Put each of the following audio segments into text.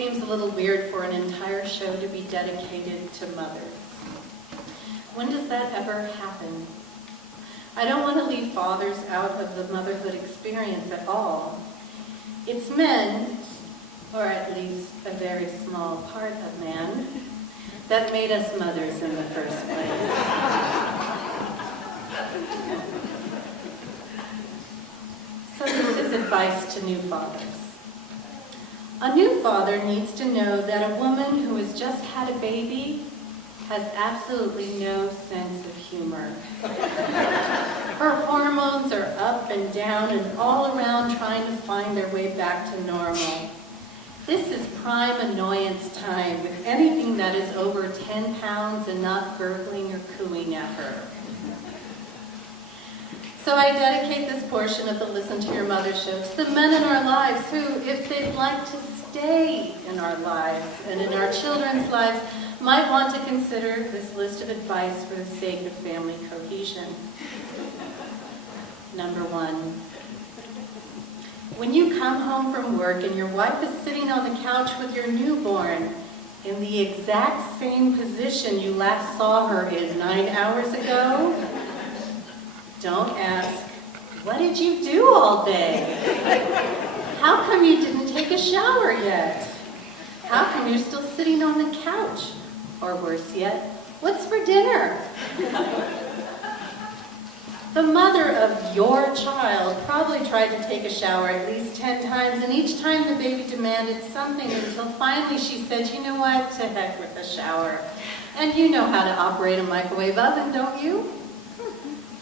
seems a little weird for an entire show to be dedicated to mothers. When does that ever happen? I don't want to leave fathers out of the motherhood experience at all. It's men, or at least a very small part of man, that made us mothers in the first place. So this is advice to new fathers. A new father needs to know that a woman who has just had a baby has absolutely no sense of humor. Her hormones are up and down and all around trying to find their way back to normal. This is prime annoyance time with anything that is over 10 pounds and not gurgling or cooing at her. So I dedicate this portion of the Listen to Your Mother show to the men in our lives who, if they'd like to stay in our lives and in our children's lives, might want to consider this list of advice for the sake of family cohesion. Number 1. When you come home from work and your wife is sitting on the couch with your newborn in the exact same position you last saw her in 9 hours ago, don't ask, "What did you do all day? How come you didn't take a shower yet? How come you're still sitting on the couch? Or worse yet, what's for dinner?" The mother of your child probably tried to take a shower at least 10 times, and each time the baby demanded something until finally she said, "You know what, to heck with the shower." And you know how to operate a microwave oven, don't you?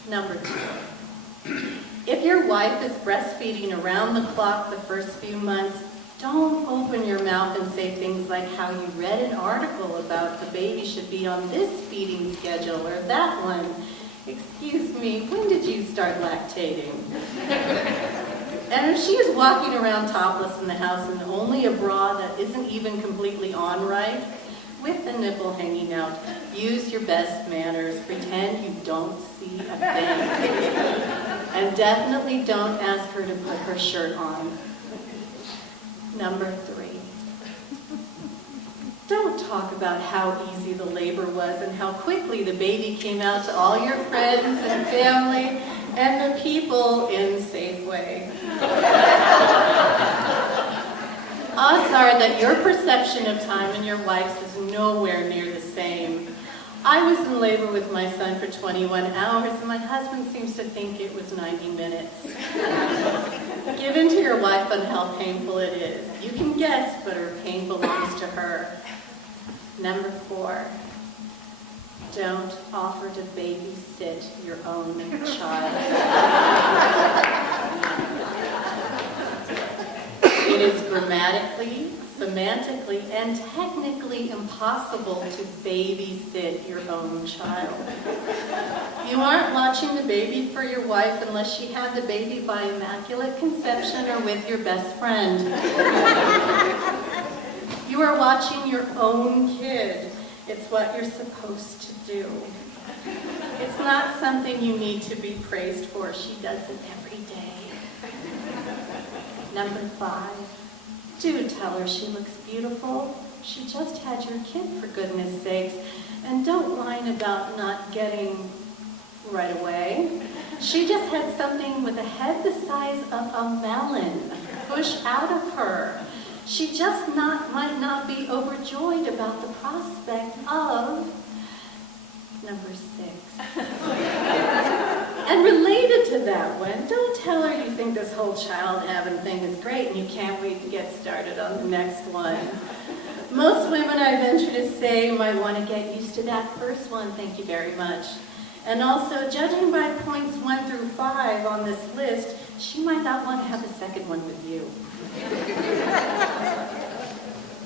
Number 2. If your wife is breastfeeding around the clock the first few months, don't open your mouth and say things like how you read an article about the baby should be on this feeding schedule or that one. Excuse me, when did you start lactating? And if she is walking around topless in the house in only a bra that isn't even completely on right, with the nipple hanging out, use your best manners. Pretend you don't see a thing. And definitely don't ask her to put her shirt on. Number 3. Don't talk about how easy the labor was and how quickly the baby came out to all your friends and family and the people in Safeway. Odds are that your perception of time and your wife's is nowhere near the same. I was in labor with my son for 21 hours, and my husband seems to think it was 90 minutes. Give in to your wife on how painful it is. You can guess, but her pain belongs to her. Number 4. Don't offer to babysit your own child. It is grammatically, semantically, and technically impossible to babysit your own child. You aren't watching the baby for your wife unless she had the baby by immaculate conception or with your best friend. You are watching your own kid. It's what you're supposed to do. It's not something you need to be praised for. She does it every day. Number 5. Do tell her she looks beautiful. She just had your kid, for goodness sakes. And don't whine about not getting right away. She just had something with a head the size of a melon push out of her. She just might not be overjoyed about the prospect of number 6. And related to that one, don't tell her you think this whole child having thing is great and you can't wait to get started on the next one. Most women, I venture to say, might want to get used to that first one, thank you very much. And also, judging by points 1 through 5 on this list, she might not want to have the second one with you.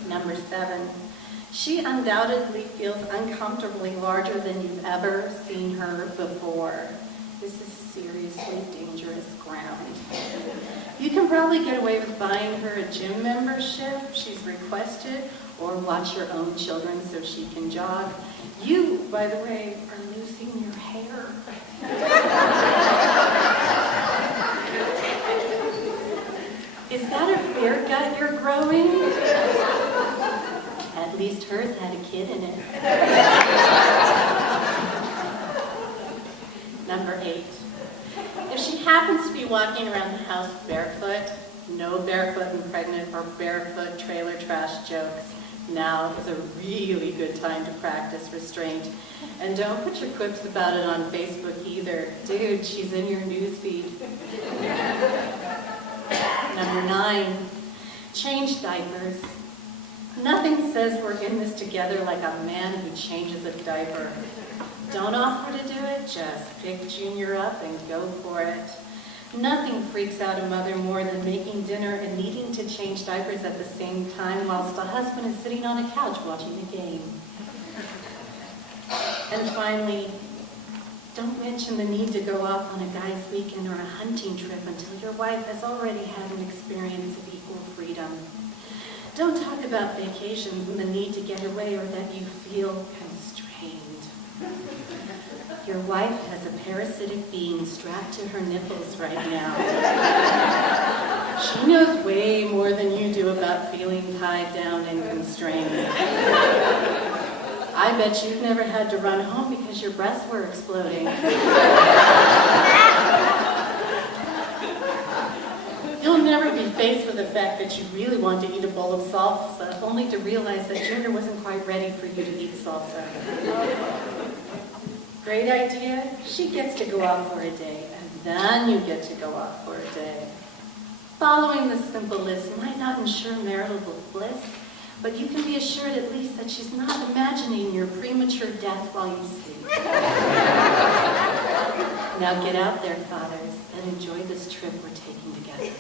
Number 7. She undoubtedly feels uncomfortably larger than you've ever seen her before. This is seriously dangerous ground. You can probably get away with buying her a gym membership she's requested, or watch your own children so she can jog. You, by the way, are losing your hair. Is that a bear gut you're growing? least hers had a kid in it. Number 8. If she happens to be walking around the house barefoot, no barefoot and pregnant or barefoot trailer trash jokes. Now is a really good time to practice restraint. And don't put your quips about it on Facebook either. Dude, she's in your newsfeed. Number 9, change diapers. Nothing says we're in this together like a man who changes a diaper. Don't offer to do it, just pick Junior up and go for it. Nothing freaks out a mother more than making dinner and needing to change diapers at the same time whilst the husband is sitting on a couch watching a game. And finally, don't mention the need to go off on a guy's weekend or a hunting trip until your wife has already had an experience of equal freedom. Don't talk about vacations and the need to get away or that you feel constrained. Your wife has a parasitic being strapped to her nipples right now. She knows way more than you do about feeling tied down and constrained. I bet you've never had to run home because your breasts were exploding. You'll never be faced with the fact that you really want to eat a bowl of salsa, only to realize that Junior wasn't quite ready for you to eat salsa. Great idea. She gets to go off for a day, and then you get to go off for a day. Following this simple list might not ensure marital bliss, but you can be assured at least that she's not imagining your premature death while you sleep. Now get out there, fathers, and enjoy this trip we're taking together.